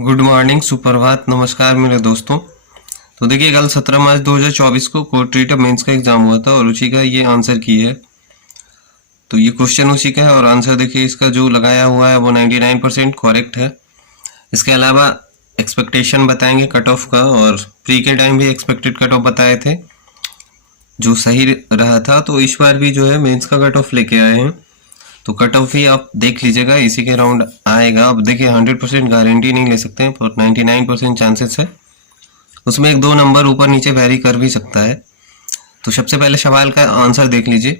Good morning, सुप्रभात, नमस्कार मेरे दोस्तों। तो देखिए, कल 17 मार्च 2024 को कोर्ट रीटर मेंस का एग्जाम हुआ था और उसी का ये आंसर की है। तो ये क्वेश्चन उसी का है और आंसर देखिए इसका जो लगाया हुआ है वो 99% करेक्ट है। इसके अलावा एक्सपेक्टेशन बताएंगे कट ऑफ का, और प्री के टाइम भी एक्सपेक्टेड कट ऑफ बताए थे जो सही रहा था। तो इस बार भी जो है मेंस का कट ऑफ लेके आए हैं। तो कट ऑफ ही आप देख लीजिएगा, इसी के राउंड आएगा। अब देखिए 100% गारंटी नहीं ले सकते हैं, पर 99% चांसेस है। उसमें एक दो नंबर ऊपर नीचे वेरी कर भी सकता है। तो सबसे पहले सवाल का आंसर देख लीजिए।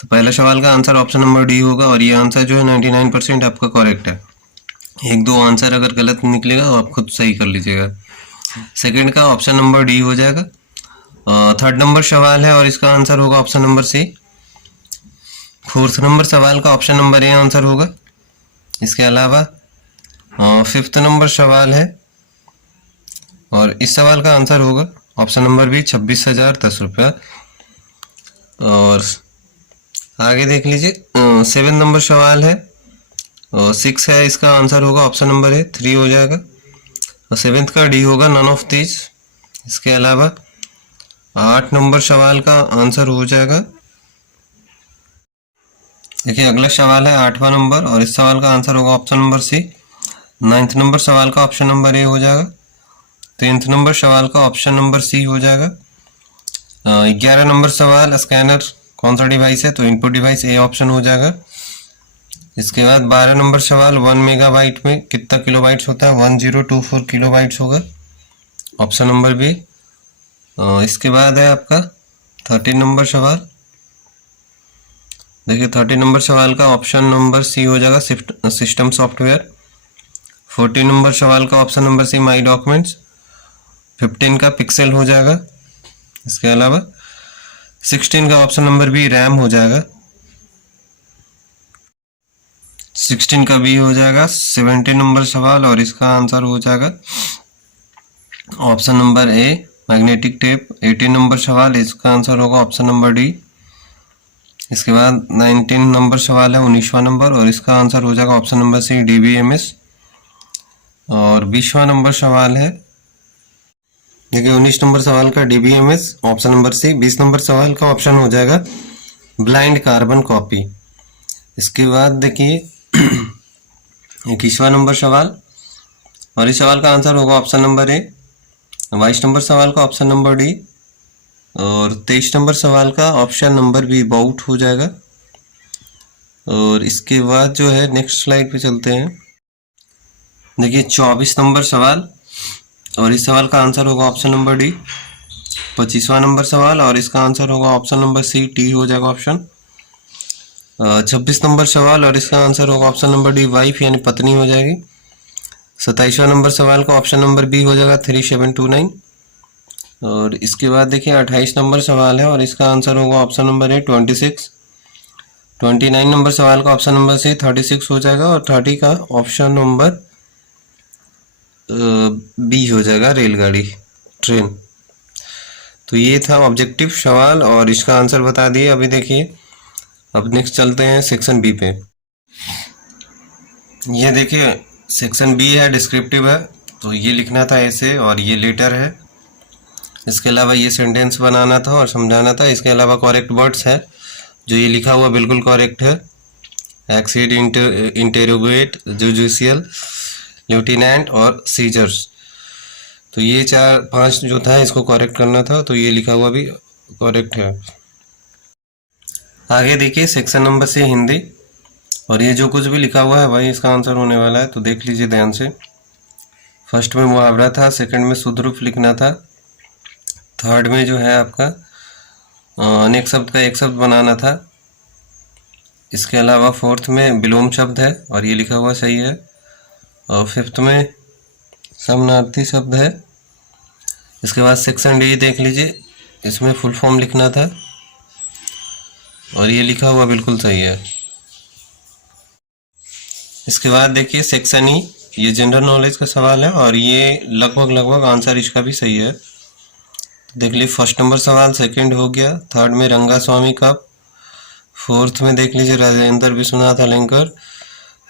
तो पहले सवाल का आंसर ऑप्शन नंबर डी होगा और ये आंसर जो है 99% आपका करेक्ट है। एक दो आंसर अगर गलत निकलेगा तो आप खुद सही कर लीजिएगा। सेकंड का ऑप्शन नंबर डी हो जाएगा। थर्ड नंबर सवाल है और इसका आंसर होगा option number C. Fourth number सवाल का ऑप्शन नंबर ए आंसर होगा। इसके अलावा फिफ्थ नंबर सवाल है और इस सवाल का आंसर होगा ऑप्शन नंबर बी 26,010 रुपया। और आगे देख लीजिए, सेवन नंबर सवाल है और सिक्स है, इसका आंसर होगा ऑप्शन नंबर ए 3 हो जाएगा। और सेवेंथ का डी होगा नन ऑफ दीज। इसके अलावा 8 नंबर सवाल का आंसर हो जाएगा। देखिए अगला सवाल है 8वां नंबर और इस सवाल का आंसर होगा ऑप्शन नंबर सी। 9th नंबर सवाल का ऑप्शन नंबर ए हो जाएगा। 10th नंबर सवाल का ऑप्शन नंबर सी हो जाएगा। 11 नंबर सवाल स्कैनर कौन सा डिवाइस है, तो इनपुट डिवाइस ए ऑप्शन हो जाएगा। इसके बाद 12 नंबर सवाल 1 मेगाबाइट में कितना किलोबाइट्स होता है, 1024 किलोबाइट्स होगा, ऑप्शन नंबर बी। इसके बाद है आपका 13 नंबर सवाल। देखिए 13 नंबर सवाल का ऑप्शन नंबर सी हो जाएगा, सिस्टम सॉफ्टवेयर। 14 नंबर सवाल का option number C my documents. 15 का पिक्सल हो जाएगा। इसके अलावा 16 का ऑप्शन नंबर बी रैम हो जाएगा। 16 का बी हो जाएगा। 17 नंबर सवाल और इसका आंसर हो जाएगा option number a magnetic tape. 18 number सवाल, इसका आंसर होगा ऑप्शन नंबर डी। इसके बाद 19 नंबर सवाल है 19वां नंबर और इसका आंसर हो जाएगा ऑप्शन नंबर सी DBMS। और 20वां नंबर सवाल है, देखिए 19 नंबर सवाल का DBMS option number C. 20 number सवाल का ऑप्शन हो जाएगा ब्लाइंड कार्बन कॉपी। इसके बाद देखिए 21वां नंबर सवाल और इस सवाल का आंसर होगा ऑप्शन नंबर ए। 22 नंबर सवाल का ऑप्शन नंबर डी और 23 नंबर सवाल का ऑप्शन नंबर बी बाउट हो जाएगा। और इसके बाद जो है नेक्स्ट स्लाइड पे चलते हैं। देखिए 24 नंबर सवाल और इस सवाल का आंसर होगा ऑप्शन नंबर डी। 25वां नंबर सवाल और इसका आंसर होगा ऑप्शन नंबर सी, टी हो जाएगा ऑप्शन। 26 नंबर सवाल और इसका आंसर होगा ऑप्शन नंबर डी, वाइफ यानी पत्नी हो जाएगी। 27वां नंबर सवाल का ऑप्शन नंबर बी हो जाएगा 3729। और इसके बाद देखिए 28 नंबर सवाल है और इसका आंसर होगा ऑप्शन नंबर ए 26। 29 नंबर सवाल का ऑप्शन नंबर सी 36 हो जाएगा और 30 का ऑप्शन नंबर बी हो जाएगा रेलगाड़ी, ट्रेन। तो ये था ऑब्जेक्टिव सवाल और इसका आंसर बता दिए। अभी देखिए अब नेक्स्ट चलते हैं सेक्शन बी पे। ये देखिए सेक्शन बी है, डिस्क्रिप्टिव है। तो ये लिखना था ऐसे और ये लेटर है। इसके अलावा ये सेंटेंस बनाना था और समझाना था। इसके अलावा करेक्ट वर्ड्स है, जो ये लिखा हुआ बिल्कुल करेक्ट है। एक्सीड, इंटेरोगेट, जुडिशियल, लेफ्टिनेंट और सीजर्स। तो ये 4-5 जो था इसको करेक्ट करना था, तो ये लिखा हुआ भी करेक्ट है। आगे देखिए सेक्शन नंबर सी हिंदी और ये जो कुछ भी लिखा हुआ है भाई इसका आंसर होने वाला है, तो देख लीजिए ध्यान से। फर्स्ट में मुहावरा था, सेकंड में शुद्ध रूप लिखना था, थर्ड में जो है आपका अनेक शब्द का एक शब्द बनाना था। इसके अलावा फोर्थ में विलोम शब्द है और ये लिखा हुआ सही है। और फिफ्थ में समानार्थी शब्द है। इसके बाद सेक्शन डी देख लीजिए, इसमें फुल फॉर्म लिखना था और ये लिखा हुआ बिल्कुल सही है। इसके बाद देखिए सेक्शन ई, ये जनरल नॉलेज का सवाल है और ये लगभग आंसर इसका भी सही है। देख लीजिए फर्स्ट नंबर सवाल सेकंड हो गया, थर्ड में रंगा स्वामी कप, फोर्थ में देख लीजिए Rajendra Vishwanath Alankar,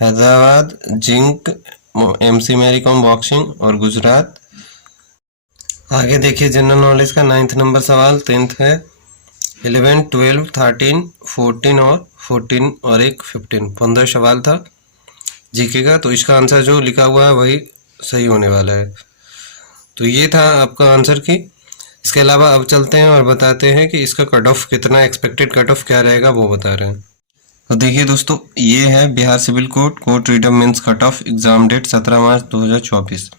Hyderabad zinc MC Mary Kom boxing और गुजरात। आगे देखिए जनरल नॉलेज का 9th नंबर सवाल 10th है। 11, 12, 13, 14 और 14 और एक 15, 15 सवाल था जीके का। तो इसका आंसर जो लिखा हुआ है वही सही होने वाला है। तो ये था आपका आंसर की। इसके अलावा अब चलते हैं और बताते हैं कि इसका कट ऑफ कितना, एक्सपेक्टेड कट ऑफ क्या रहेगा वो बता रहे हैं। तो देखिए दोस्तों, ये है Bihar civil court written mains cut off exam date 17 March 2024।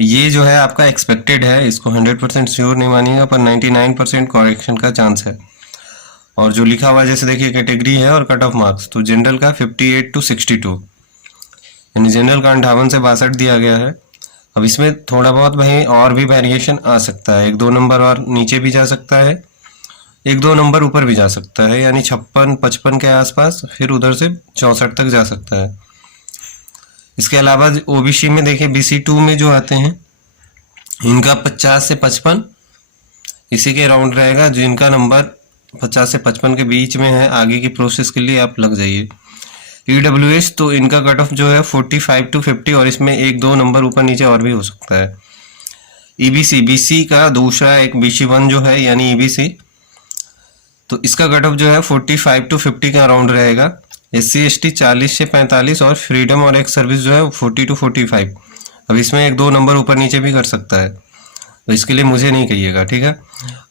ये जो है आपका एक्सपेक्टेड है, इसको 100% श्योर नहीं मानिएगा, पर 99% करेक्शन का चांस है। और जो लिखा हुआ है जैसे देखिए कैटेगरी है और कट ऑफ मार्क्स, तो जनरल का 58 to 62, यानी जनरल का 58 से 62 दिया गया है। अब इसमें थोड़ा बहुत भाई और भी वेरिएशन आ सकता है, 1-2 नंबर और नीचे भी जा सकता है, 1-2 नंबर ऊपर भी जा सकता है, यानी 56-55 के आसपास, फिर उधर से 64 तक जा सकता है। इसके अलावा ओबीसी में देखिए BC2 में जो आते हैं इनका 50 से 55 इसी के राउंड रहेगा। जो इनका नंबर 50 से 55 के बीच में है, आगे की प्रोसेस के लिए आप लग जाइए। EWS तो इनका कट ऑफ जो है 45 to 50 और इसमें 1-2 नंबर ऊपर नीचे और भी हो सकता है। BC का दूसरा एक BC1 जो है यानी EBC, तो इसका कट ऑफ जो है 45 to 50 का राउंड रहेगा। SC/ST 40 से 45 और फ्रीडम और एक्स सर्विस जो है 40 to 45। अब इसमें 1-2 नंबर ऊपर नीचे भी कर सकता है, तो इसके लिए मुझे नहीं कहिएगा, ठीक है।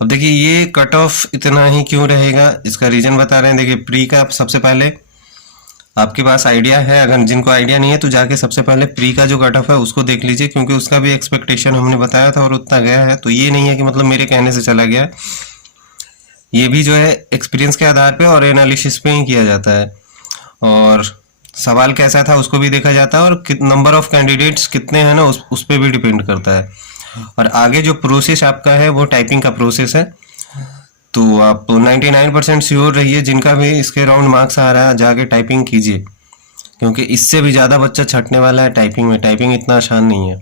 अब देखिए ये कट ऑफ इतना ही क्यों रहेगा, इसका रीजन बता रहे हैं। देखिए प्री का सबसे पहले आपके पास आइडिया है, अगर जिनको आइडिया नहीं है तो जाके सबसे पहले प्री का जो कट ऑफ है उसको देख लीजिए, क्योंकि उसका भी एक्सपेक्टेशन हमने बताया था और उतना गया है। तो ये नहीं है कि मतलब मेरे कहने से चला गया, ये भी जो है एक्सपीरियंस के आधार पे और एनालिसिस पे ही किया जाता है, और सवाल कैसा था उसको भी देखा जाता है, और नंबर ऑफ कैंडिडेट्स कितने हैं ना उस पर भी डिपेंड करता है। और आगे जो प्रोसेस आपका है वो टाइपिंग का प्रोसेस है। तो आप 99% श्योर रहिए, जिनका भी इसके राउंड मार्क्स आ रहा है जाके टाइपिंग कीजिए, क्योंकि इससे भी ज़्यादा बच्चा छटने वाला है टाइपिंग में। टाइपिंग इतना आसान नहीं है।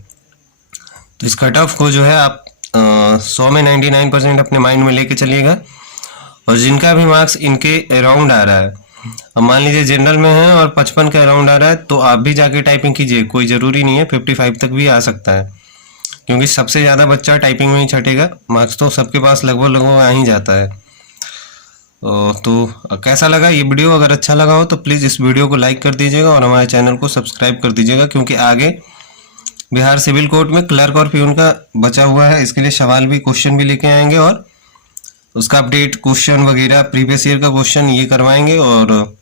तो इस कट ऑफ को जो है आप 100 में 99% अपने माइंड में लेके चलिएगा। और जिनका भी मार्क्स इनके अराउंड आ रहा है, अब मान लीजिए जनरल में है और 55 का अराउंड आ रहा है, तो आप भी जाके टाइपिंग कीजिए। कोई ज़रूरी नहीं है, 55 तक भी आ सकता है, क्योंकि सबसे ज़्यादा बच्चा टाइपिंग में ही छटेगा। मार्क्स तो सबके पास लगभग आ ही जाता है। तो कैसा लगा ये वीडियो? अगर अच्छा लगा हो तो प्लीज़ इस वीडियो को लाइक कर दीजिएगा और हमारे चैनल को सब्सक्राइब कर दीजिएगा, क्योंकि आगे बिहार सिविल कोर्ट में क्लर्क और प्यून का बचा हुआ है। इसके लिए सवाल भी, क्वेश्चन भी लेके आएंगे, और उसका अपडेट क्वेश्चन वगैरह प्रीवियस ईयर का क्वेश्चन ये करवाएंगे। और